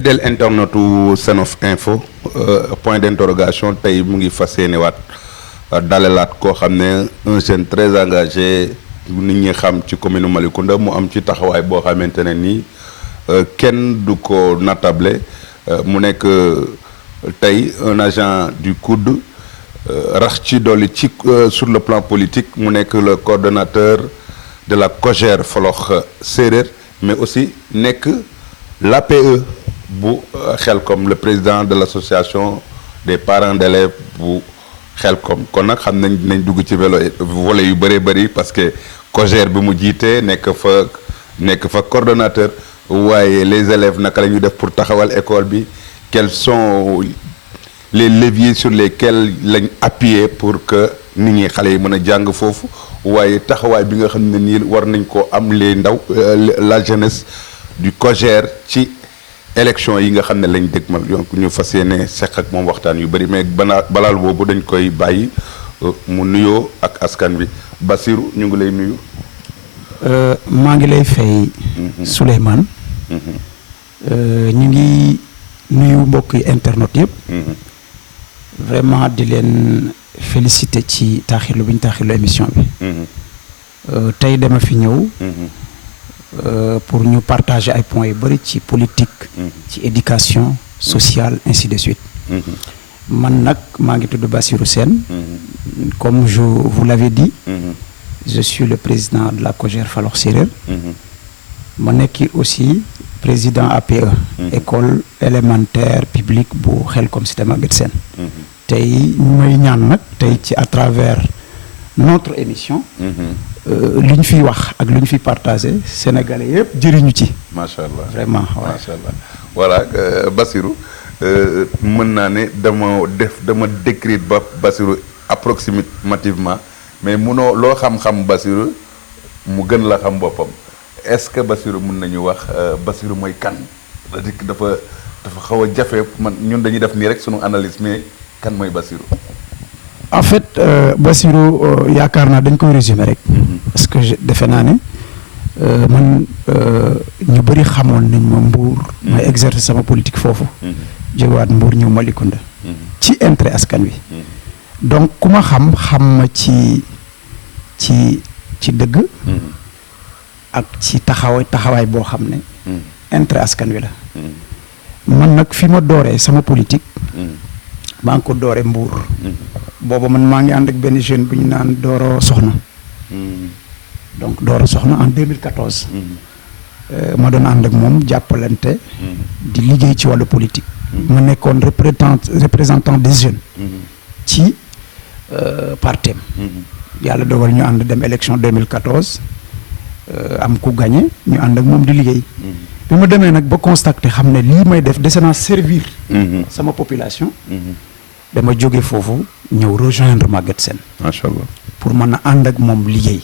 fidèle internetu Senuf Info point d'interrogation tey mu ngi fas yéene waat dalalaat koo xam ne un jeune très engagé nit ñi xam ci commune Malicounda mu am ci taxawaay boo xamante ne nii kenn du ko natable mu nekk tey un agent du COUD rax ci dolli ci sur le plan politique mu nekk le coordonnateur de la COJER Folox Séeréer mais aussi nekk l'APE bu Xelkom le président de l'association des parents d'élèves bu Xelkom kon nag xam nañ dinañ dugg ci volet yu bëree bëri parce que COJER bi mu jiitee nekk fa coordonnateur waaye les élèves naka la ñuy def pour taxawal école bi quels sont les leviers sur lesquels lañ appuyer pour que nit ñi xale yi mën a jàng foofu waaye taxawaay bi nga xam ne nii war nañ ko am les ndaw la jeunesse du COJER ci élection yi nga xam ne lañ dégmal donc ñu fas yéene seq ak moom waxtaan yu bëri mais balaal boobu dañ koy bàyyi mu nuyoo ak askan bi Bassirou ñu ngi lay nuyu. maa ngi lay fay. Souleymane. ñu ngi nuyu mbokki internet yëpp. vraiment di leen féliciter ci taaxirlu bi ñu taaxirlu émission bi. tey dama fi ñëw. pour ñu partager ay points yu bëri ci politique. ci éducation sociale ainsi de suite. man nag maa ngi tudd Bassirou Sène. comme je vous l'avais dit. je suis le président de la COJER Folox Séeréer. ma nekk aussi président APE. école élémentaire publique bu Xelkom Cité Maguette Sène. tey mooy ñaan nag tey ci à travers notre émission. li ñu fiy wax ak li ñu fiy partagé sénégalais yëpp jëriñu ci. macha allah vraiment waaw macha allah voilà Bassirou mën naa ne dama décrire ba Bassirou approximativement mais munoo loo xam-xam Bassirou mu gën la xam boppam est-ce que Bassirou mën nañu wax Bassirou mooy kan dafa xaw a jafe man ñun dañuy def nii rek sunu analyse mais kan mooy Bassirou. en fait Bassirou yaakaar naa dañ koy résumer rek. parce que defe naa ne man ñu bëri xamoon nañ ma Mbour. may exercer sama politique foofu. jógewaat Mbour ñëw Malicounda. ci intérêt askan wi. donc ku ma xam ma ci dëgg. ak ci taxawaay boo xam ne. intérêt askan wi la. man nag fi ma dooree sama politique. maa ngi ko dooree Mbour. booba man maa ngi ànd ak benn jeune bu ñu naan Doro Soxna. donc Doro Soxna en 2014. ma doon ànd ak moom jàppalante. di liggéey ci wàllu politique. ma nekkoon représentant des jeunes. ci partem yàlla dogal ñu ànd dem élection 2014 am ku gagné ñu ànd ak moom di liggéey. bi ma demee nag ba constaté xam ne lii may def dese naa servir. sama population. dama jóge foofu ñëw rejoindre Maguette Sène. macha allah pour mën a ànd ak moom liggéey.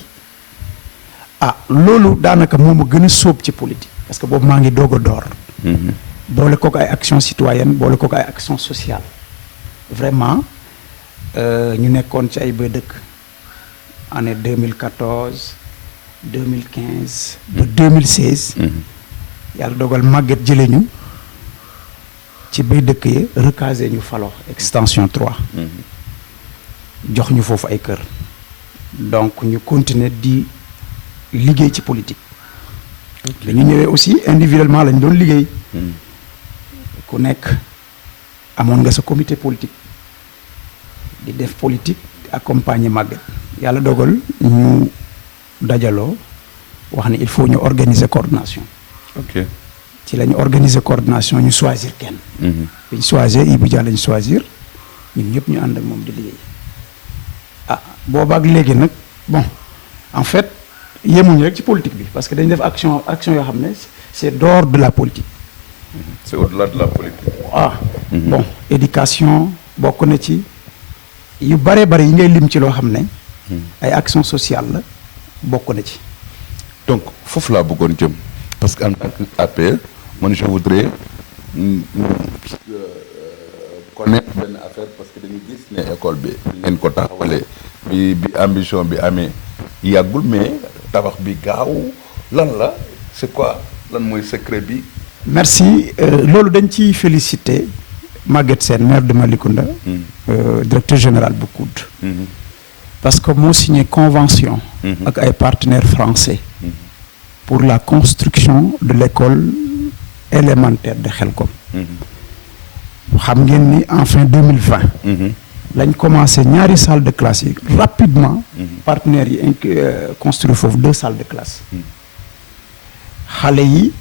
loolu daanaka moo ma gën a sóob ci politique parce que boobu maa ngi doog a door. boole kook ay action citoyenne boole kook ay action sociale. vraiment ñu nekkoon ci ay ba dëkk année 2014 2015 ba 2016. yàlla dogal Maguette jëlee ñu. ci bay dëkk yi recasé ñu Falox extension 3. jox ñu foofu ay kër. donc ñu continuer di liggéey ci politique. dañu ñëwee aussi individuellement lañ doon liggéey. ku nekk amoon nga sa comité politique. di def politique accompagner Maguette. yàlla dogal ñu dajaloo wax ne il faut ñu organiser coordination. ok. ci la ñu organiser coordination ñu choisir kenn. bi ñu choisir Ibou Dia lañ choisir ñun ñëpp ñu ànd ak moom di liggéey. boobaak léegi nag bon en fait yemuñu rek ci politique bi parce que dañu def action yoo xam ne c'est dehors de la politique. c'est au-delà de la politique. bon éducation bokk na ci yu bare yi ngay lim ci loo xam ne. ay action sociale la bokk na ci. donc foofu laa bëggoon jëm parce que en tant que APE man je voudrais connaître benn affaire parce que dañu gis ne école bi ngeen ko taxawalee bi ambition bi amee yàggul mais tabax bi gaaw lan la c'est quoi lan mooy secret bi merci loolu dañ ciy féliciter Maguette Sène maire de Malicounda directeur général bu COUD parce que moo signé convention ak ay partenaires français pour la construction de l'école élémentaire de Xelkom xam ngeen ni en fin 2020 lañ commencé ñaari salle de classe yi rapidement partenaires yi construire foofu 2 salles de classe xale yi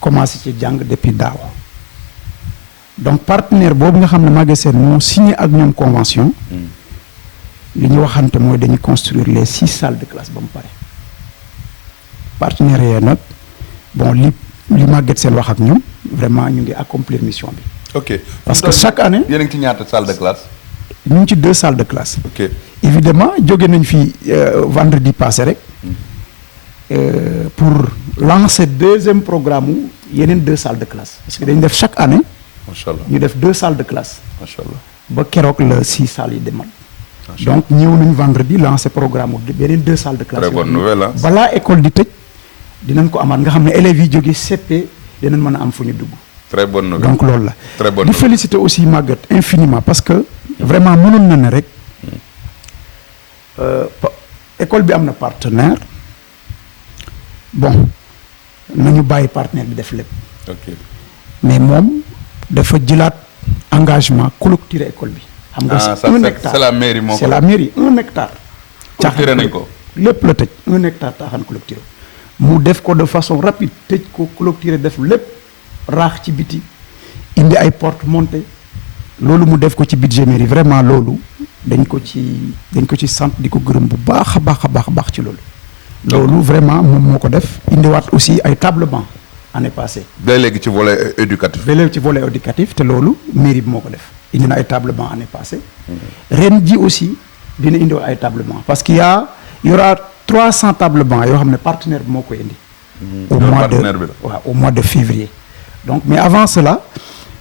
commencé ci jàng depuis daaw donc partenaire boobu nga xam ne Maguette Sène moo signé ak ñoom convention li ñu waxante mooy dañuy construire les 6 salles de classe ba mu pare partenaires yooyu nag bon li Maguette Sène wax ak ñoom vraiment ñu ngi accomplir mission bi. ok parce que chaque année. yéen a ngi ci ñaata salle de classe. ñu ngi ci 2 salles de classe. ok évidemment jóge nañ fi vendredi passé rek pour lancer 2e programme mu yeneen 2 salles de classe parce que dañu def chaque année. macha allah ñu def 2 salles de classe. macha allah ba keroog la 6 salles yi demal. donc ñëw nañu vendredi lancer programme mu beneen 2 salles de classe. très bonne nouvelle balaa école di tëj dinañ ko amaat nga xam ne élèves yi jóge CP dinañ mën a am fu ñu dugg. très bonne nouvelle donc loolu la. très bonne di féliciter aussi Maguette infiniment parce que vraiment mënoon na ne rek école bi am na partenaire bon nañu bàyyi partenaire bi def lépp. ok mais moom dafa jëlaat engagement clôturer école bi. xam nga c'est 1 hectare c'est la mairie moo ko c'est la mairie 1 hectare. clôturer nañ ko lépp la tëj 1 hectare taaxaan clôturer mu def ko de façon rapide tëj ko clôturer def lépp raax ci biti indi ay porte montée loolu mu def ko ci budget mairie vraiment loolu dañ ko ci sant di ko gërëm bu baax a baax ci loolu. loolu vraiment moom moo ko def indiwaat aussi ay table banc année passée. ba léegi ci volet éducatif. ba léegi ci volet éducatif te loolu mairie bi moo ko def indi na ay table banc année passée. ren ji aussi dina indiwaat ay table banc parce que y aura 300 table banc yoo xam ne partenaire bi moo koy indi. au mois de février. donc mais avant cela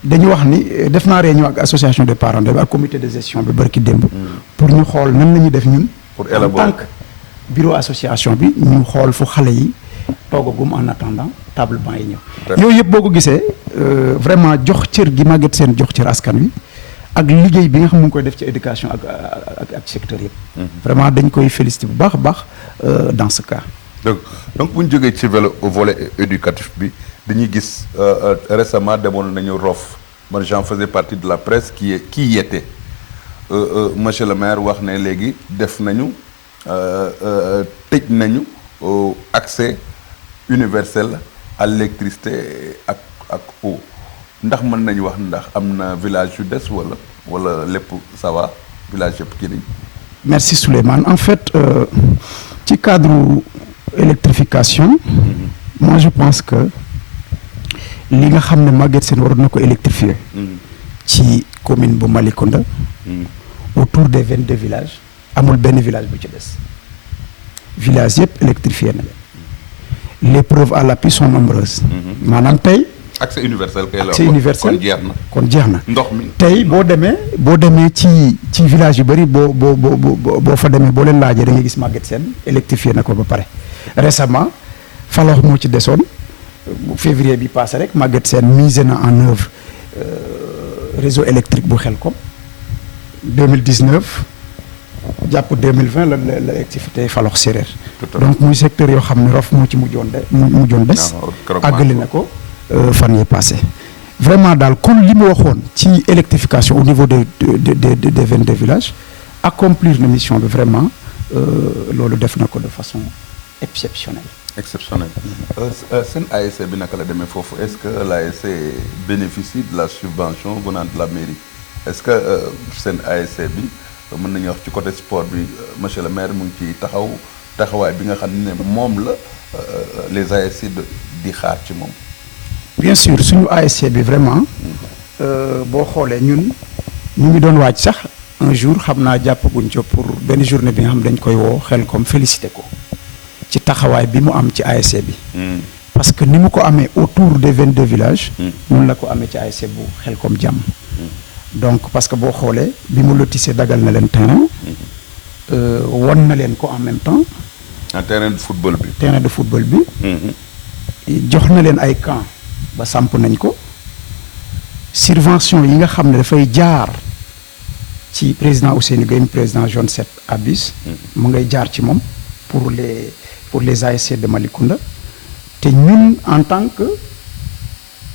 dañu wax ni def naa réunion ak association des parents ak comité de gestion bi barki démb. pour ñu xool nan la ñuy def ñun. pour élaborer en tant que bureau association bi ñu xool fu xale yi toogagum en attendant table banc yi ñëw. yooyu yëpp boo ko gisee vraiment jox cër gi Maguette Sène jox cër askan wi ak liggéey bi nga xam mu ngi koy def ci éducation ak secteur yëpp. vraiment dañ koy féliciter bu baax a baax dans ce cas. donc bu ñu jógee ci volet éducatif bi dañuy gis récemment demoon nañu Roff man j'en faisais partie de la presse qui y était monsieur le maire wax ne léegi def nañu tëj nañu accès universel à l'électricité ak eau ndax mën nañu wax ndax am na village yu des wala lépp ça va village yëpp kii nañ. merci Souleymane en fait ci cadre électrification moi je pense que li nga xam ne Maguette Sène waroon na ko électrifier ci commune bu Malicounda autour des 22 villages amul benn village bu ci des village yëpp électrifié na leen les preuves à l'appui sont nombreuses maanaam tey accès universel kay la accès universel kon jeex na ndox mi tey boo demee ci village yu bëri boo fa demee boo leen laajee da ngay gis Maguette Sène électrifié na ko ba pare récemment Falox moo ci desoon février bi passé rek Maguette Sène misé na en œuvre réseau électrique bu Xelkom 2019 jàpp 2020 la électricité Falox séeréer donc muy secteur yoo xam ne Roff moo ci mujjoon des àggali na ko fan yi passé vraiment daal kon li mu waxoon ci électrification au niveau des 22 villages accomplir na mission bi vraiment loolu def na ko de façon exceptionnelle. seen ASC bi naka la demee foofu est-ce que l'ASC bénéficie de la subvention venant de la mairie est-ce que seen ASC bi mën nañu wax ci côté sport bi monsieur le maire mu ngi ci taxawaay bi nga xam ne moom la les ASC di xaar ci moom. bien sûr suñu ASC bi vraiment boo xoolee ñun ñu ngi doon waaj sax un jour xam naa jàppaguñ co pour benn journée bi nga xam dañ koy woo Xelkom félicité ko ci taxawaay bi mu am ci ASC bi parce que ni mu ko amee autour des 22 villages noonu la ko amee ci ASC bu Xelkom jàmm donc parce que boo xoolee bi mu lotissé dagal na leen terrain won na leen ko en même temps terrain de football bi jox na leen ay camp ba samp nañ ko subvention yi nga xam ne dafay jaar ci président Ousseynou Gueye président Zone 7 ABUS mu ngay jaar ci moom pour les ASC de Malicounda te ñun en tant que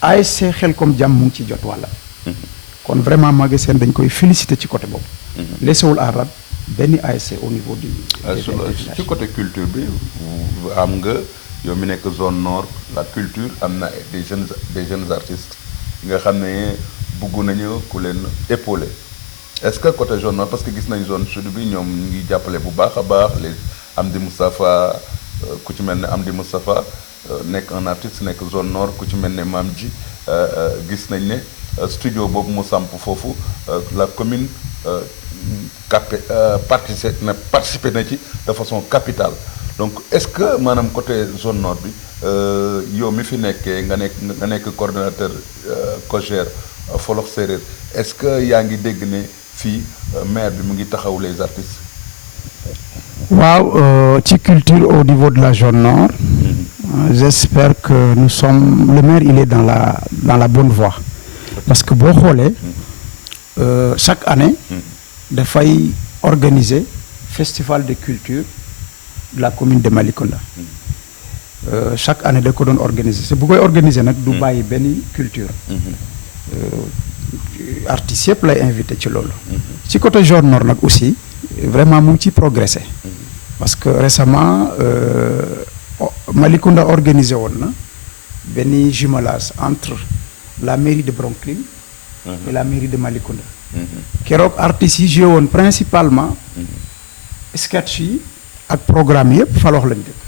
ASC Xelcom Jàmm mu ngi ci jot wàlla kon vraiment Maguette Sène dañ koy féliciter ci côté boobu lesewul à rate benn ASC au niveau du ci côté culture bi am nga yow mi nekk zone nord la culture am na des jeunes artistes yi nga xam ne bëgg nañu ku leen épauler est-ce que côté zone nord parce que gis nañ zone sud bi ñoom ñu ngi jàppale bu baax a baax les Amdi Moustapha ku ci mel ne Amdi Moustapha nekk un artiste nekk zone nord ku ci mel ne Maam Ji gis nañ ne studio boobu mu samp foofu la commune participer na ci de façon capitale donc est-ce que maanaam côté zone nord bi yow mi fi nekkee nga nekk coordonnateur COJER Folox Séeréer est-ce que yaa ngi dégg ne fii maire bi mu ngi taxaw les artistes. waaw ci culture au niveau de la zone nord j'espère que le maire il est dans la bonne voie parce que boo xoolee chaque année dafay organiser festival de culture de la commune de Malicounda chaque année da ko doon organiser c'est bu koy organiser nag du bàyyi benn culture artistes yëpp lay invité ci loolu ci côté zone nord nag aussi vraiment mu ngi ci progresser parce que récemment Malicounda organisé woon na benn jumelage entre la mairie de Brooklyn et la mairie de Malicounda keroog artistes yi joué woon principalement sketch yi ak programme yëpp Falox lañ dëkk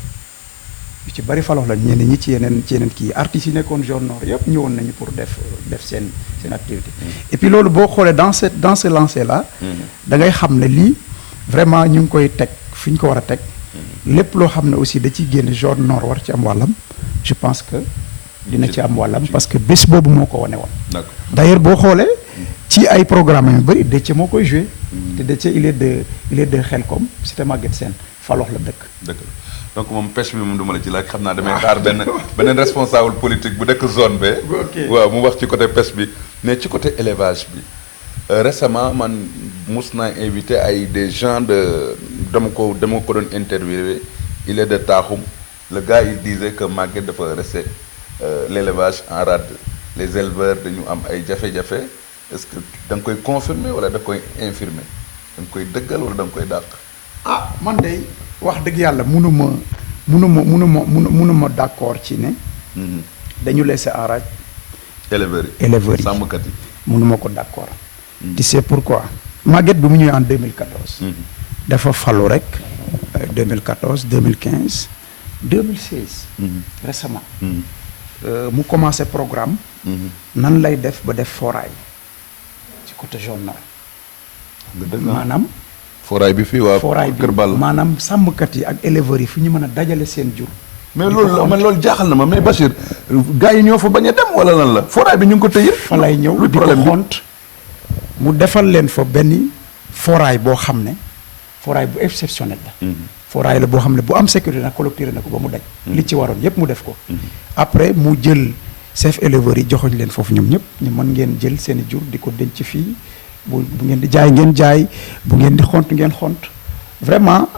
yu ci bari Falox lañ ñenn ñi ci yeneen kii artistes yi nekkoon zone nord yëpp ñëwoon nañu pour def seen activité et puis loolu boo xoolee dans ce lancé là da ngay xam ne lii vraiment ñu ngi koy teg fi ñu ko war a teg lépp loo xam ne aussi da ciy génn zone nord war ci am wàllam je pense que dina ci am wàllam parce que bés boobu moo ko wane woon d'ailleurs boo xoolee ci ay programme yu bëri Déthié moo koy joué te Déthié il est de Xelcom c'était Maguette Sène Falox la dëkk donc moom pêche bi moom du ma la ci laaj xam naa damay xaar beneen responsable politique bu dëkk zone B waaw mu wax ci côté pêche bi mais ci côté élevage bi récemment man mus naa invité ay des gens dama ko doon interviewé il est de Taxum le gars il disait que Maguette dafa resté l'élevage en rade les éleveurs dañu am ay jafe-jafe est-ce que da nga koy confirmer wala da koy infirmer da nga koy dëggal wala da nga koy dàq man de wax dëgg yàlla mënuma d'accord ci ne dañu laisser en rade éleveurs yi sàmmkat yi mënuma ko d'accord tu sais pourquoi Maguette bi mu ñëwee en 2014 dafa falu rek 2014 2015 2016 récemment mu commencé programme nan lay def ba def foraay ci côté zone nord maanaam foraay bi fii waa foraay bi maanaam sàmmkat yi ak éleveurs yi fu ñu mën a dajale seen jur mais loolu jaaxal na ma mais Bachir gars yi ñoo fa bañ a dem wala lan la foraay bi ñu ngi ko tëye fa lay ñëw di ko xont mu defal leen fa benn foraay boo xam ne foraay bu exceptionnel la foraay la boo xam ne bu am sécurité nag collecté na ko ba mu daj li ci waroon yépp mu def ko après mu jël chef éleveurs yi joxoñ leen foofu ñoom ñëpp ñu mën ngeen jël seen jur di ko denc fii bu ngeen di jaay ngeen jaay bu ngeen di xont ngeen xont vraiment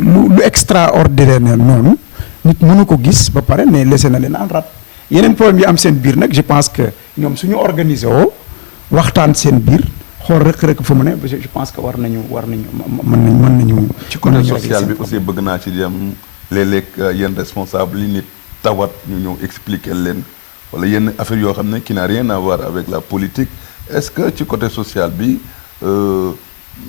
lu extraordinaire noonu nit mënu ko gis ba pare ne laissé na leen en rade yeneen problème yi am seen biir nag je pense que ñoom suñu organiser woo waxtaan seen biir xool rek fa mu ne je pense que war nañu mën nañu ci côté social bi aussi bëgg naa ci dem léeg-léeg yenn responsable yi nit tawat ñu ñëw expliquer leen wala yenn affaire yoo xam ne qui n'a rien à voir avec la politique est-ce que ci côté social bi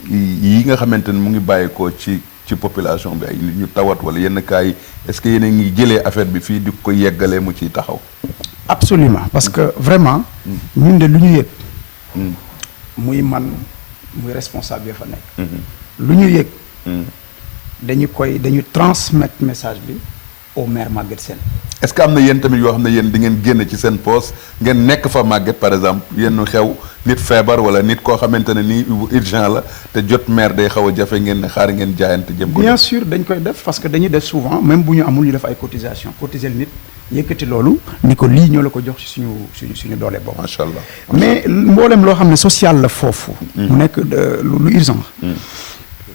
yi nga xamante ne mu ngi bàyyeekoo ci population bi ay nit ñu tawat wala yenn cas yi est-ce que yéen a ngi jëlee affaire bi fii di ko yeggalee mu ciy taxaw absolument parce que vraiment ñun de lu ñu yëg muy man muy responsable ya fa nekk lu ñu yëg dañu transmettre message bi au maire Maguette Sène est-ce que am na yéen tamit yoo xam ne yéen di ngeen génn ci seen poste ngeen nekk fa Maguette par exemple yenn xew nit feebar wala nit koo xamante ne nii urgent la te jot maire day xaw a jafe ngeen ne xaar ngeen jaayante jëm ko bien sûr dañ koy def parce que dañuy def souvent même bu ñu amul ñu def ay cotisation cotiser nit yëkkati loolu ni ko lii ñoo la ko jox ci suñu doole boobu. macha allah mais mboolem loo xam ne social la foofu. mu nekk lu urgent.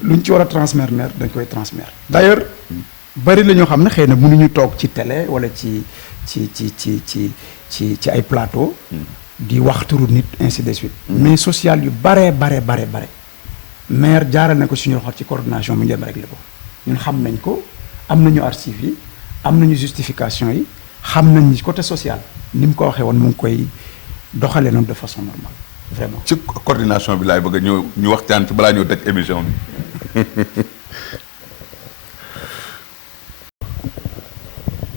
luñ ci war a transmettre maire dañ koy transmettre. d'ailleurs bari la ñoo xam ne xëy na mënuñu toog ci télé wala ci ay plateau. di wax turu nit ainsi de suite. mais social yu bare maire jaaral na ko suñu loxo ci coordination mu njëm réglé ko ñun xam nañ ko am nañu archives yi am nañu justification yi xam nañ ni côté social ni mu ko waxee woon mu ngi koy doxalee noonu de façon normale vraiment. ci coordination bi laay bëgg a ñëw ñu waxtaan ci balaa ñëw tëj émission bi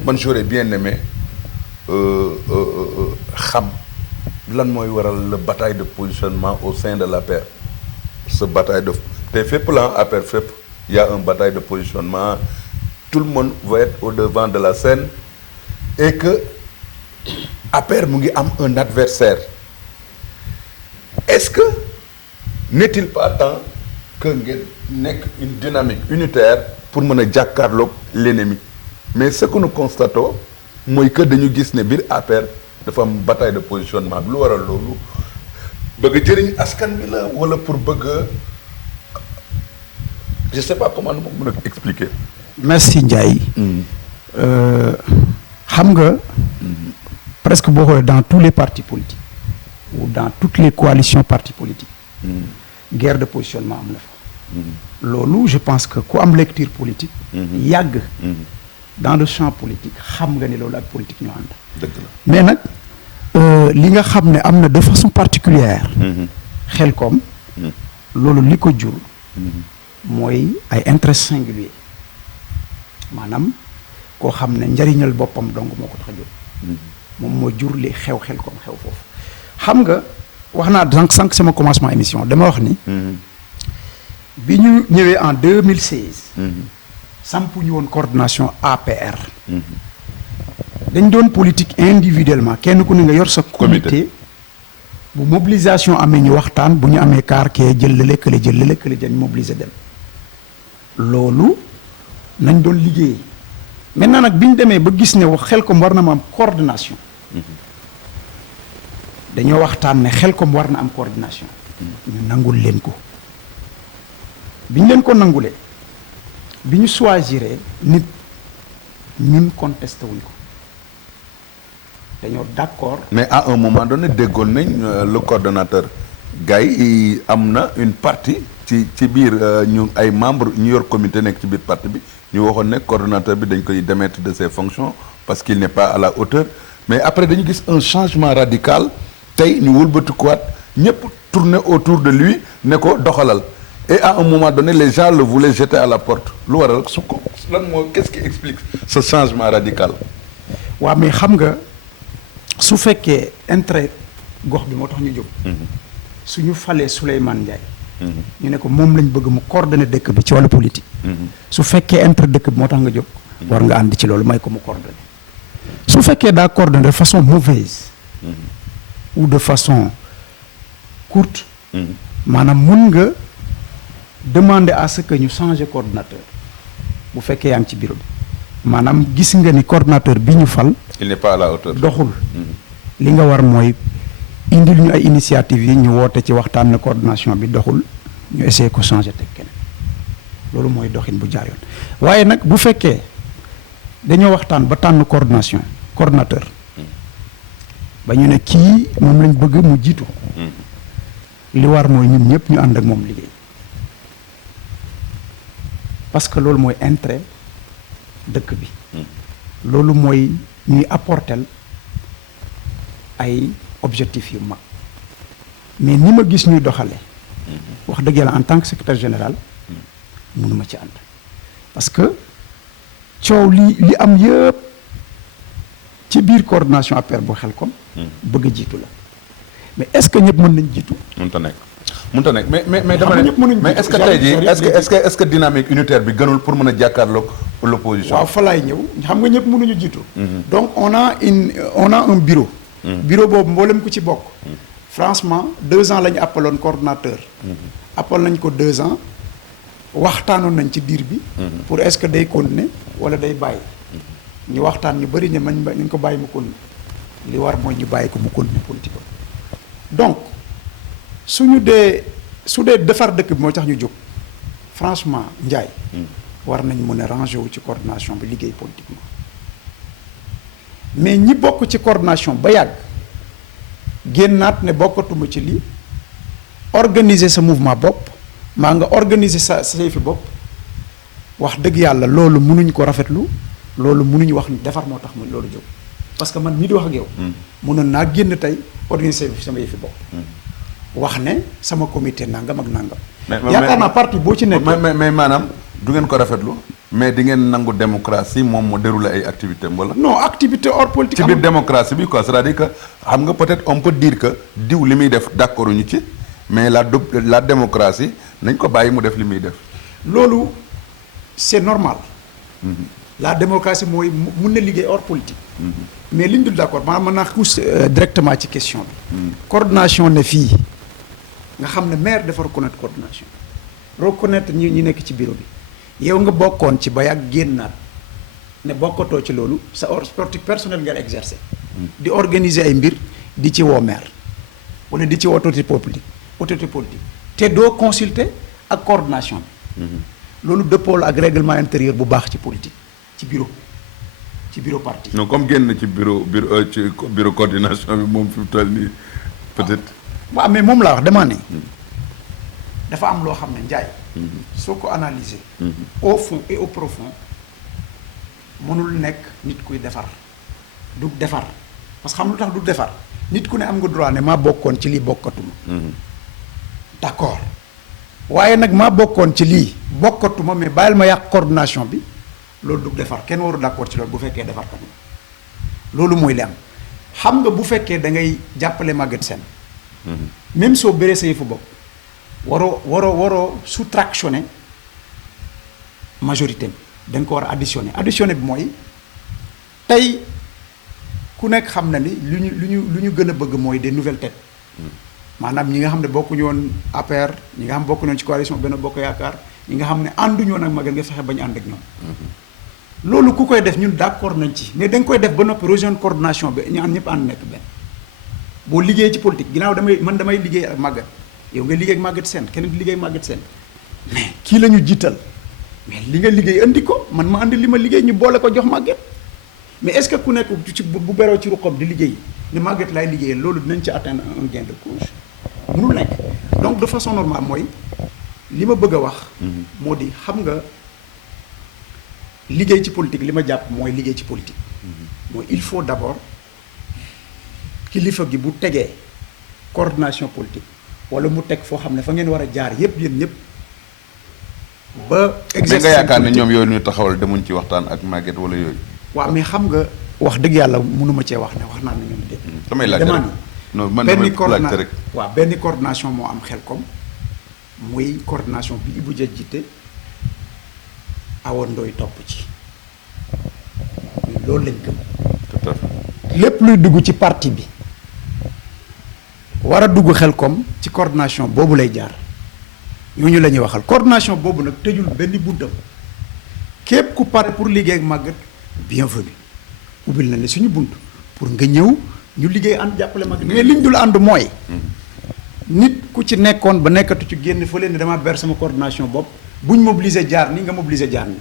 man j'aurais bien aimé xam lan mooy waral la bataille de positionnement au sein de l'APR. Ce bataille de te fépp la APR fépp il y a une bataille de positionnement, tout le monde va être au devant de la scène et que APR mu ngi am un adversaire. Est-ce que n'est-il pas temps que ngeen nekk une dynamique unitaire pour mën a jàkkaarloog l'ennemi? Mais ce que nous constatons mooy que dañu gis ne biir APR dafa am bataille de positionnement bi lu waral loolu bëgg jëriñ askan bi la wala pour bëgg je sais pas comment nu ma mën a expliquer. Merci Ndiaye. xam nga presque boo xoolee dans tous les partis politiques ou dans toutes les coalitions partis politiques. guerre de positionnement am na fa. loolu je pense que ku am lecture politique. yàgg. dans le champ politique xam nga ni loolu ak politique ñoo ànd. dëgg la mais nag li nga xam ne am na de façon particulière Xelcom loolu li ko jur mooy ay intérêt singulier maanaam koo xam ne njariñal boppam dong moo ko tax a jóg moom moo jur li xew Xelcom xew foofu xam nga wax naa sànq sama commencement émission dama wax ni bi ñu ñëwee en 2016 sampu ñu woon coordination APR dañ doon politique individuellement kenn ku ne nga yor sa comité bu mobilisation amee ñu waxtaan bu ñu amee kaar kee jël la kële jël la kële dañ mobiliser dem loolu nañ doon liggéey maintenant nag bi ñu demee ba gis ne wax Xelcom war na ma am coordination dañoo waxtaan ne Xelcom war na am coordination ñu nangul leen ko bi ñu leen ko nangulee bi ñu choisiree nit ñun contesté wuñ ko dañoo d'accord. mais à un moment donné déggoon nañ le coordonnateur gars yi am na une partie ci biir ñu ay membres ñu yor comité nekk ci biir parti bi ñu waxoon ne coordonnateur bi dañ koy démettre de ses fonctions parce qu'il n'est pas à la hauteur mais après dañu gis un changement radical tey ñu wëlbatikuwaat ñëpp tourner autour de lui ne ko doxalal et à un moment donné les gens le voulaient jeter à la porte lu waral su ko lan moo qu'est-ce qui explique ce changement radical. waaw mais xam nga. su fekkee intérêt gox bi moo tax ñu jóg suñu falee Souleymane Ndiaye ñu ne ko moom lañ bëgg mu coordonner dëkk bi ci wàllu politique su fekkee intérêt dëkk bi moo tax nga jóg war nga ànd ci loolu may ko mu coordonner su fekkee daa coordonner de façon mauvaise ou de façon courte maanaam mun nga demander à ce que ñu changer coordonnateur bu fekkee yaa ngi ci bureau bi maanaam gis nga ni coordonnateur bi ñu fal il n'est pas à la hauteur. doxul li nga war mooy indil ñu ay initiative yi ñu woote ci waxtaan na coordination bi doxul ñu essayer ko changer teg keneen loolu mooy doxin bu jaayoon waaye nag bu fekkee dañoo waxtaan ba tànn coordonnateur ba ñu ne kii moom lañ bëgg mu jiitu li war mooy ñun ñëpp ñu ànd ak moom liggéey parce que loolu mooy intérêt dëkk bi loolu mooy ñuy apporter ay objectifs yu mag mais ni ma gis ñuy doxale wax dëgg yàlla en tant que secrétaire général mënuma ci ànd parce que coow li am yëpp ci biir coordination APR bu Xelcom bëgg a jiitu la mais est-ce que ñëpp mën nañ jiitu mënta nekk mais dama ne mais est-ce que tey jii est-ce que dynamique unitaire bi gënul pour mën a jàkkaarloog l'opposition. waaw fa laay ñëw xam nga ñëpp mënuñu jiitu donc on a un bureau bureau boobu mboolem ku ci bokk franchement 2 ans la ñu appaloon coordonnateur appal nañ ko 2 ans waxtaanoon nañ ci diir bi pour est-ce que day continuer wala day bàyyi ñu waxtaan ñu bëri ne nañ ko bàyyi mu continuer li war mooy ñu bàyyi ko mu continuer politique donc su dee defar dëkk bi moo tax ñu jóg franchement Ndiaye war nañ mën a ranger wu ci coordination bi liggéey politiquement mais ñi bokk ci coordination ba yàgg génnaat ne bokkatuma ci lii organiser sa mouvement bopp maa nga organiser sa yëfi bopp wax dëgg yàlla loolu mënuñ ko rafetlu loolu mënuñ wax ni defar moo tax mu loolu jóg parce que man mii di wax ak yow mënoon naa génn tey organiser sama yëfi bopp wax ne sama comité nangam ak nangam yaakaar naa parti boo ci nekk mais maanaam du ngeen ko rafetlu mais di ngeen nangu démocratie moom moo déroulé ay activité wala non activité hors politique ci biir démocratie bi quoi c'est-à-dire que xam nga peut-être on peut dire que diw li muy def d'accord ñu ci mais la démocratie nañ ko bàyyi mu def li muy def loolu c'est normal la démocratie mooy mun na liggéey hors politique mais li ñu dul d'accord maanaam mën naa xuus directement ci question bi coordination ne fii nga xam ne maire dafa reconnaître coordination reconnaître ñi nekk ci bureau bi yow nga bokkoon ci ba yàgg génnaat ne bokkatoo ci loolu sa sportif personnel nga exercer di organiser ay mbir di ci woo maire wala di ci woo autorité politique te doo consulter ak coordination bi loolu dëppoo la ak règlement intérieur bu baax ci politique ci bureau parti non comme génn ci bureau coordination bi moom fi mu toll nii peut-être waaw mais moom laa wax dama ne dafa am loo xam ne Ndiaye soo ko analyser au fond et au profond mënul nekk nit kuy defar du defar parce que xam lu tax du defar nit ku ne am nga droit ne maa bokkoon ci lii bokkatuma d'accord waaye nag maa bokkoon ci lii bokkatuma mais bàyyil ma yàq coordination bi loolu du defar kenn waru d'accord ci loolu bu fekkee defar kat loolu mooy li am xam nga bu fekkee da ngay jàppale Maguette Sène même soo béree sa yëfu bopp waroo sous-tractionner majorité bi da nga ko war a additionner bi mooy tey ku nekk xam na ni lu ñu gën a bëgg mooy des nouvelles têtes maanaam ñi nga xam ne bokkuñu woon APR ñi nga xam bokkuñu woon ci coalition Benno Bokk Yaakaar ñi nga xam ne ànduñu woon ak Maguette nga fexe ba ñu ànd ak ñoom loolu ku koy def ñun d'accord nañ ci mais da nga koy def ba noppi rejoindre coordination bi ñu am ñëpp ànd nekk benn boo liggéey ci politique ginnaaw damay liggéey ak Maguette yow nga liggéey ak Maguette Sène keneen di liggéey ak Maguette Sène mais kii la ñu jiital mais li nga liggéey andi ko man ma andi li ma liggéey ñu boole ko jox Maguette mais est-ce que ku nekk ci bu beroo ci ruqam di liggéey ne Maguette laay liggéeyee loolu dinañ ci atteindre un gain de cause mënul nekk donc de façon normale mooy li ma bëgg a wax moo di xam nga liggéey ci politique li ma jàpp mooy liggéey ci politique mooy il faut d'abord kilifa gi bu tegee coordination politique wala mu teg foo xam ne fa ngeen war a jaar yépp yéen ñëpp ba exercer nga yaakaar ne ñoom yooyu ñu taxawal demuñ ci waxtaan ak Maguette wala yooyu waaw mais xam nga wax dëgg yàlla mënuma cee wax ne wax naa ne ñoom dé damay laajte rek non man damay laajte rek waaw benn coordination moo am xel comme muy coordination bi Ibou Dia jiite Awa Ndoye topp ci loolu lañ gëm tout à fait lépp luy dugg ci parti bi war a dugg xel comme ci coordination boobu lay jaar ñooñu la ñuy waxal coordination boobu nag tëjul benn buntam képp ku pare pour liggéey ak Maguette bienvenue ubbil na ne suñu bunt pour nga ñëw ñu liggéey ànd jàppale Maguette mais liñ dul ànd mooy nit ku ci nekkoon ba nekkatu ci génn fële ne dama ber sama coordination bopp buñ mobiliser jaar ni nga mobiliser jaar ni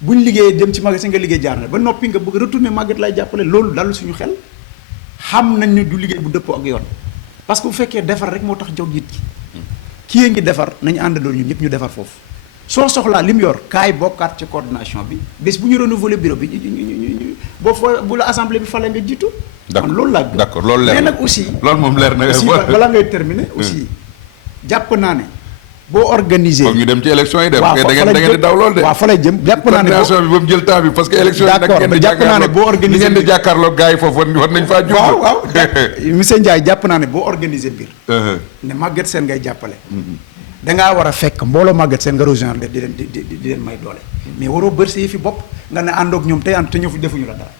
buñ liggéeyee dem ci Maguette nga liggéey jaar na ba noppi nga bëgg retourner Maguette lay jàppale loolu dalul suñu xel xam nañ ne du liggéey bu dëppoo ak yoon parce que bu fekkee defar rek moo tax jóg nit ki kii ngi defar nañu àndandoo ñun ñëpp ñu defar foofu soo soxlaa li mu yor kaay bokkaat ci coordination bi bés bu ñu renouveler bureau bi boo fa bu la assemblée bi fale nga jiitu. d'accord loolu laa d'accord loolu leer mais na nag aussi. loolu moom leer na aussi bala ngay terminer aussi jàpp naa ne boo organiser. foog ñu dem ci élection yi de. waaw da ngeen di daw lool de. waaw fa lay jëm jàpp naa ne coordination bi ba mu jël temps bi parce que élection yi nag ngeen di jàpp naa ne boo organiser ngeen di jàkkaarloo gars yi foofu war nañ faa jublu. waaw monsieur Ndiaye jàpp naa ne boo organiser mbir. ne Maguette Sène ngay jàppale. dangaa war a fekk mbooloo Maguette Sène nga rejoindre di leen may doole mais waroo bër sa yëfi bopp nga ne àndoog ñoom tey ànd te ñëw fi defuñu la dara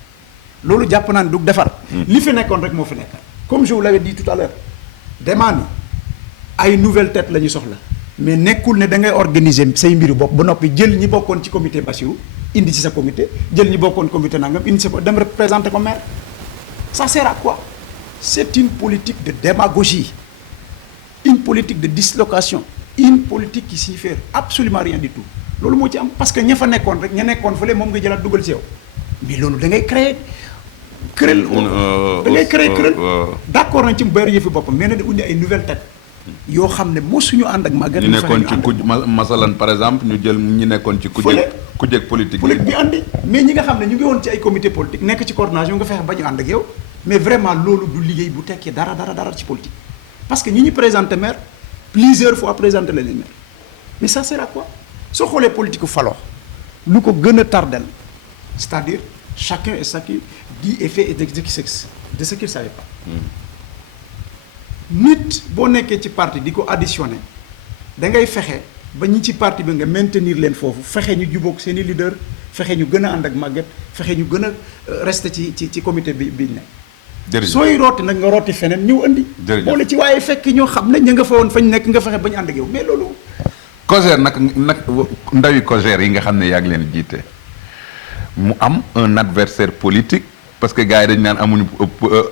loolu jàpp naa ne du defar. li fi nekkoon rek moo fi nekkal comme je vous l'avais dit tout à l'heure demaa ni ay nouvelle tête la ñu soxla mais nekkul ne da ngay organiser say mbiru bopp ba noppi jël ñi bokkoon ci comité Bassirou indi ci sa comité jël ñi bokkoon comité nangam indi sa ko dem représenter ko maire ça sert à quoi? C'est une politique de démagogie, une politique de dislocation, une politique qui signifie absolument rien du tout. loolu moo ci am parce que ña fa nekkoon rek ña nekkoon fële moom nga jëlaat dugal ci yow mais loolu da ngay créer kuréel. da ngay créer kuréel. d'accord nañ ci mu bëri yëfi boppam mais nag undi ay nouvelles têtes yoo xam ne mosuñu ànd ak màggat. ñu nekkoon ci kuj masalan par exemple ñu jël ñi nekkoon ci. kujeeg politique bi andi mais ñi nga xam ne ñu ngi woon ci ay comité politique nekk ci coordination nga fexe ba ñu ànd ak yow mais vraiment loolu du liggéey bu tekkee dara ci politique parce que ñi ñu présenté maire plusieurs fois présenté la leen maire mais ça sert à quoi? soo xoolee politique faloo lu ko gën a tardel c'est-à-dire chacun et chacune dit et fait de ce qu'il savait pas. nit boo nekkee ci parti di ko additionné da ngay fexe ba ñi ci parti bi nga maintenir leen foofu fexe ñu jubóog seen i leader fexe ñu gën a ànd ak màgget fexe ñu gën a rester ci comité bi ne. jërëjëf sooy rooti nag nga rooti feneen ñëw andi. jërëjëf boole ci waaye fekk ñoo xam ne ña nga fa woon fañ nekk nga fexe ba ñu ànd ak yow mais loolu. COJER nag ndawi COJER yi nga xam ne yaa ngi leen jiite mu am un adversaire politique parce que gars yi dañ naan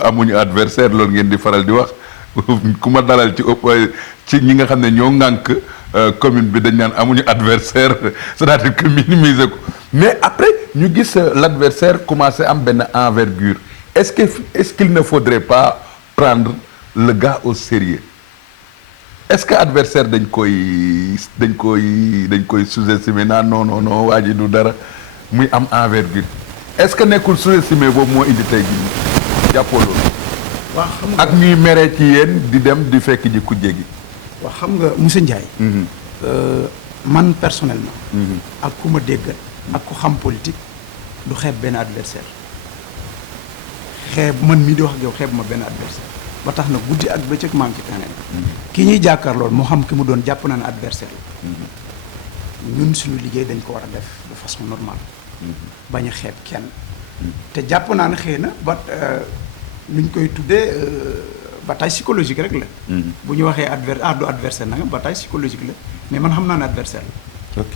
amuñu adversaire loolu ngeen di faral di wax ku ma dalal ci ñi nga xam ne ñoo ŋànk commune bi dañ naan amuñu adversaire c'est-à-dire que minimiser ko mais après ñu gis l'adversaire commencé am benn envergure est-ce qu'il ne faudrait pas prendre le gars au sérieux est-ce que adversaire dañ koy sous-estimer naan non waa ji du dara muy am envergure est-ce que nekkul sous-estimé boobu moo indi tey jii jàppoo loolu. waaw xam nga ak ñuy meree ci yéen di dem di fekk ji kujje gi. waaw xam nga monsieur Ndiaye. man personnellement. ak ku ma déggal ak ku xam politique du xeeb benn adversaire man mii di wax ak yow xeeb ma benn adversaire ba tax na guddi ak bëccëg maa ngi ci terrain ki ñuy jàkkaarlool moo xam ki mu doon jàpp naa ne adversaire la ñun suñu liggéey dañ ko war a def de façon normale bañ a xeeb kenn te jàpp naa ne xëy na ba luñ koy tuddee bataille psychologique rek la bu ñu waxee du adversaire nanga bataille psychologique la mais man xam naa ne adversaire la ok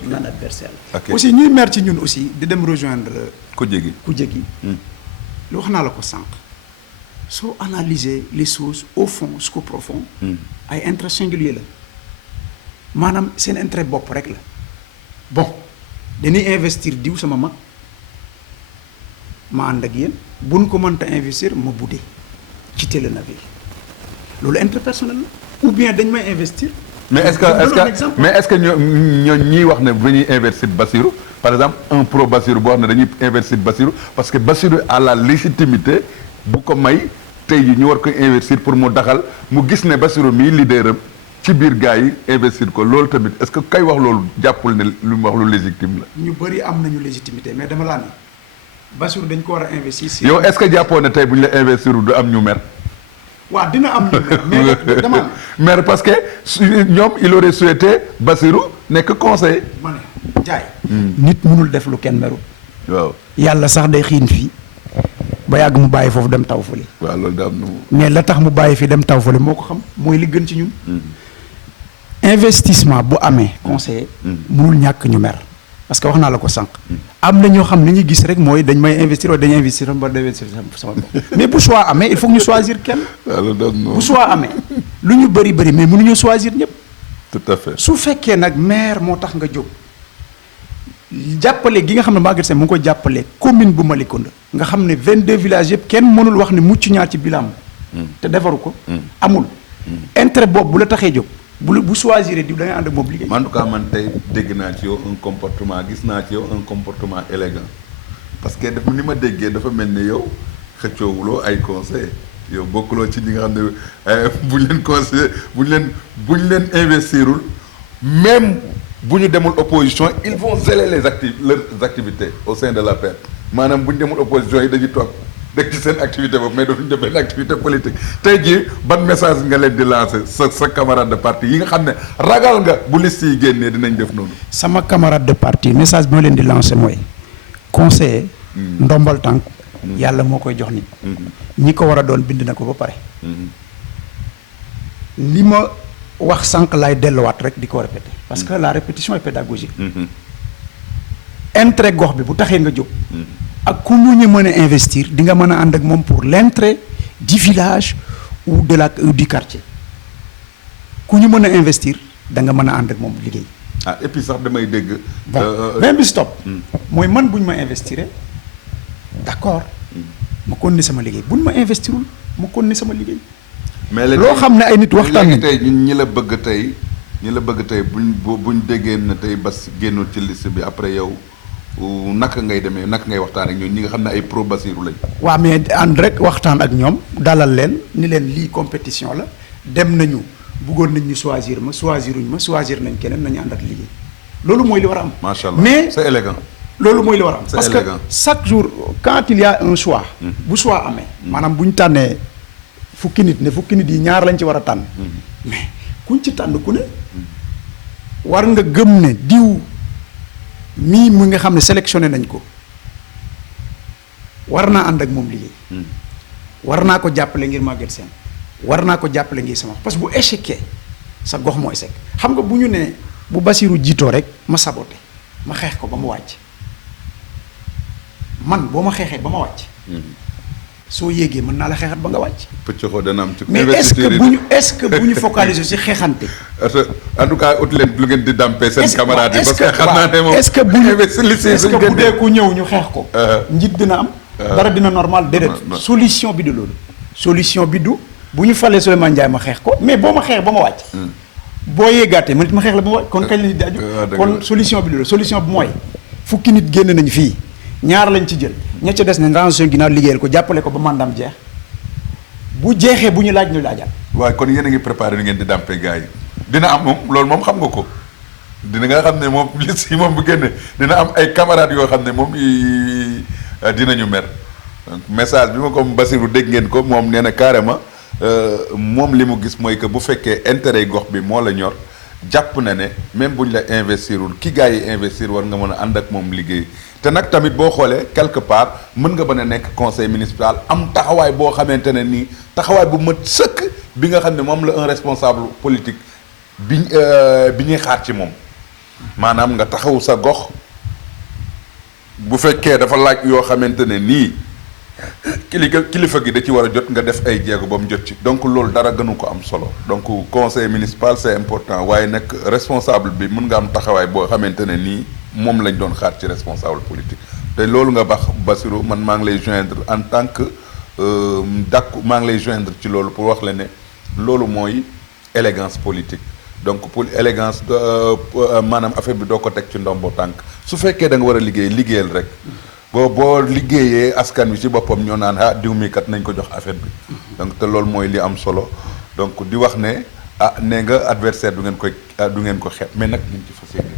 xam naa ne adversaire la aussi ñuy mer ci ñun aussi di dem rejoindre kujje gi lu wax naa la ko sànq soo analyser les choses au fond jusqu'au profond ay intérêt singulier la maanaam seen intérêt bopp rek la bon dañuy investir diw sama mag ma ànd ak yéen buñ ko mënta investir ma buddee quitter le navire loolu intérêt personnel la ou bien dañ may investir. mais est-ce que ñoo ñiy wax ne bu ñuy investir Bassirou par exemple un pro Bassirou boo xam ne dañuy investir Bassirou parce que Bassirou a la légitimité bu ko may tey jii ñu war ko investir pour mu daxal mu gis ne Bassirou mii leader am ci biir gars yi investir ko loolu tamit est-ce que kay wax loolu jàppul ne lu mu wax lu légitime la. ñu bëri am nañu légitimité mais dama laa ne Bassirou dañ ko war a investir. si yow est-ce que jàppoo ne tey bu ñu la investir du am ñu mer. waaw dina am ñu mer mais dama mer parce que ñoom il aurait souhaité Bassirou nekk conseiller. ma ne Ndiaye. nit mënul def lu kenn merul. waaw yàlla sax day xiin fii ba yàgg mu bàyyi foofu dem taw fële. waaw loolu da am na mais la tax mu bàyyi fii dem taw fële moo ko xam mooy li gën ci ñun. investissement bu amee conseiller. mënul ñàkk ñu mer parce que wax naa la ko sànq. am na ñoo xam li ñu gis rek mooy dañ may investir wala dañuy investir ba investir sama bopp mais bu choix amee il faut que ñu choisir kenn. bu choix amee lu ñu bëri mais mënuñu choisir ñëpp. tout à fait su fekkee nag maire moo tax nga jóg jàppale gi nga xam ne Maguette Sène mu ngi ko jàppale commune bu Malicounda nga xam ne 22 villages yëpp kenn mënul wax ne mucc ñaar ci bilan te defaru ko. amul intérêt boobu bu la taxee jóg. bu choisir diw da ngay ànd ak moom liggéey. en tout cas man tey dégg naa ci yow un comportement gis naa ci yow un comportement élégant parce que dafa ni ma déggee dafa mel ni yow xëccoowuloo ay conseil yow bokkuloo ci ñi nga xam ne buñ leen conseillé buñ leen investirul même bu ñu demul opposition ils vont zéler leurs activités au sein de l'APR maanaam bu ñu demul opposition yi dañuy toog dëkk ci seen activité boobu mais dootuñu def benn activité politique tey jii ban message nga leen di lancer sa camarade de parti yi nga xam ne ragal nga bu liste yi génnee dinañ def noonu. sama camarade de parti message bi ma leen di lancer mooy conseiller. ndombal tànk. yàlla moo koy jox nit. ñi ko war a doon bind na ko ba pare. li ma wax sànq laay delluwaat rek di ko répéter parce que la répétition est pédagogique. intérêt gox bi bu taxee nga jóg ak ku mu ñu mën a investir di nga mën a ànd ak moom pour l'intérêt du village ou de la du quartier ku ñu mën a investir da nga mën a ànd ak moom liggéey. ah et puis sax damay dégg. bon benn bi stop. mooy man bu ñu ma investir d'accord ma continuer sama liggéey bu ñu ma investirul ma continuer sama liggéey. mais léegi loo xam ne ay nit waxtaan nañ tey ñun ñi la bëgg tey buñ déggee na tey Bass génnul ci liste bi après yow naka ngay demee naka ngay waxtaan ak ñoom ñi nga xam ne ay pro Bassirou lañ. waaw mais ànd rek waxtaan ak ñoom dalal leen ni leen lii compétition la dem nañu bëggoon nañ ñu choisir nañ keneen nañu ànd ak liggéey loolu mooy li war a am. macha allah mais c'est élégant. loolu mooy li war a am. parce élégant. que chaque jour quand il y a un choix. bu choix amee. maanaam bu ñu tànnee fukki nit yi ñaar lañ ci war a tànn. mais kuñ ci tànn ku ne. war nga gëm ne diw mii mu nga xam ne sélectionné nañ ko war naa ànd ak moom liggéey. war naa ko jàppale ngir Maguette Sène war naa ko jàppale ngir sama parce que bu échecé sa gox moo échec xam nga bu ñu nee bu Bassirou jiitoo rek ma saboté ma xeex ko ba mu wàcc man boo ma xeexee ba ma wàcc. soo yéegee mën naa la xeexat ba nga wàcc. pëccëxoo dana am ci. mais est-ce que bu ñu focaliser ci xeexante. en tout cas ut leen lu ngeen di dampé seen camarades yi. parce que xam naa ne moom est-ce que bu ñu est-ce que bu dee ku ñëw ñu xeex ko. njit dina am. dara dina normal déedéet. solution bi du loolu. solution bi du bu ñu falee Souleymane Ndiaye ma xeex ko mais boo ma xeex ba ma wàcc. boo yéegaatee man it ma xeex la ba ma wàcc kon kañ la nit di aju. kon solution bi du loolu solution bi mooy fukki nit génn nañu fii ñaar lañ ci jël ña ca des ne rangetion ginnaaw liggéeyal ko jàppale ko ba mandam jeex bu jeexee bu ñu laaj ñu laajaat. waaye kon yéen a ngi préparé ni ngeen di dàmpee gars yi dina am moom loolu moom xam nga ko dina nga xam ne moom liste yi moom bu génne dina am ay camarades yoo xam ne moom dinañu mer donc message bi ma ko Bassirou dégg ngeen ko moom nee na carrément moom li mu gis mooy que bu fekkee intérêt gox bi moo la ñor jàpp na ne même buñ la investirul ki gars yi investir war nga mën a ànd ak moom liggéey te nag tamit boo xoolee quelque part mën nga mën a nekk conseil municipal am taxawaay boo xamante ne nii taxawaay bu mat sëkk bi nga xam ne moom la un responsable politique bi ñuy xaar ci moom maanaam nga taxaw sa gox bu fekkee dafa laaj yoo xamante ne nii kilifa gi da ci war a jot nga def ay jéego ba mu jot ci donc loolu dara gënu ko am solo donc conseil municipal c'est important waaye nag responsable bi mën nga am taxawaay boo xamante ne nii moom lañ doon xaar ci responsable politique te loolu nga bax Bassirou man maa ngi lay joindre en tant que maa ngi lay joindre ci loolu pour wax la ne loolu mooy élégance politique donc pour élégance maanaam affaire bi doo ko teg ci ndombo tànk su fekkee da nga war a liggéeyal rek boo liggéeyee askan wi ci boppam ñoo naan diw mi kat nañ ko jox affaire bi donc te loolu mooy li am solo donc di wax ne nee nga adversaire du ngeen ko xeeb mais nag ñu ci fas yéene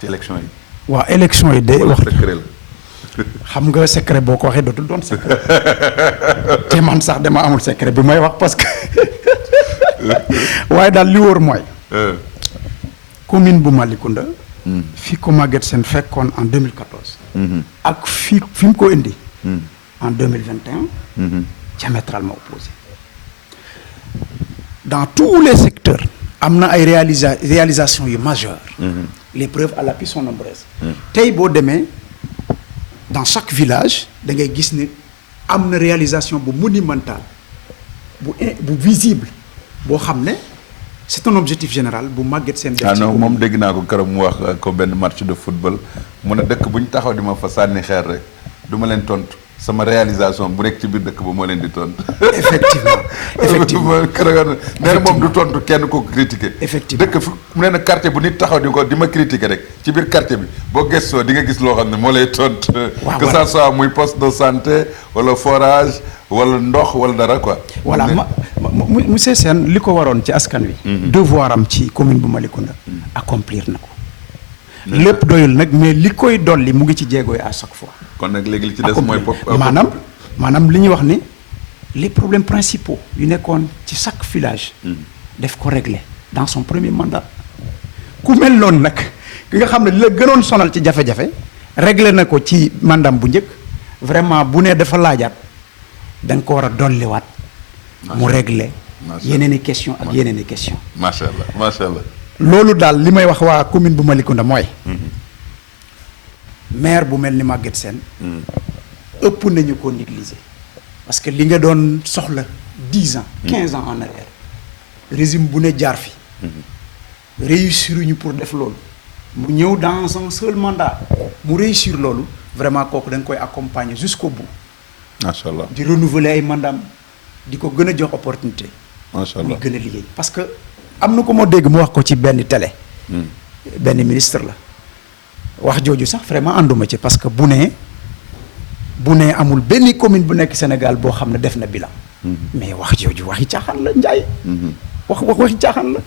ci élection yi. waaw élection yi de wax secret la. xam nga secret boo ko waxee dootul doon secret te man sax dama amul secret bi may wax parce que waaye daal li wóor mooy. commune bu Malicounda. fi ko Maguette Sène fekkoon en 2014. ak fi mu ko indi. en 2021. diamétralement opposé. dans tous les secteurs. am na ay réalisations yu majeures. les preuves à l'appui sont nombreuses. tey boo demee dans chaque village da ngay gis ne am na réalisation bu monumentale bu visible boo xam ne c'est un objectif général bu Maguette Sène. non moom dégg naa ko keroog mu wax ko benn match de football mu ne dëkk bu ñu taxaw di ma fa sànni xeer rek du ma leen tontu sama réalisation bu nekk ci biir dëkk ba moo leen di tontu. effectivement keroog nee na moom du tontu kenn ko critiquer. effectivement dëkk fu mu ne na quartier bu nit taxaw di ma critiquer rek ci biir quartier bi boo gëstoo di nga gis loo xam ne moo lay tontu. que ça soit muy poste de santé wala forage wala ndox wala dara quoi. voilà monsieur Sène li ko waroon ci askan wi. devoir am ci commune bu Malicounda. accomplir na ko. lépp doyul nag mais li koy dolli mu ngi ci jéego yi à chaque fois. kon nag léegi li ci des mooy maanaam li ñuy wax ni les problèmes principaux yu nekkoon ci chaque village. def ko régler dans son premier mandat. ku mel noonu nag ki nga xam ne li la gënoon sonal ci jafe-jafe régler na ko ci mandat bu njëkk vraiment bu ne dafa laajaat da nga ko war a dolliwaat. mu régler yeneen i question ak yeneen i question. macha allah macha allah. loolu daal li may wax waa commune bu Malicounda mooy. maire bu mel ni Maguette Sène ëpp nañu ko négliger parce que li nga doon soxla 10 ans 15 ans en arrière régime bu ne jaar fi réussir ñu pour def loolu mu ñëw dans un seul mandat mu réussir loolu vraiment kooku da nga koy accompagner jusqu'au bout macha allah di renouveler ay mandam di ko gën a jox opportunité macha muy allah gën a liggéey parce que am na ko moo dégg mu wax ko ci benn télé benn ministre la wax jooju sax vraiment ànduma ci parce que bu ne amul benn commune bu nekk Sénégal boo xam ne def na bilan mais wax jooju waxi caaxaan la Njaay waxi caaxaan la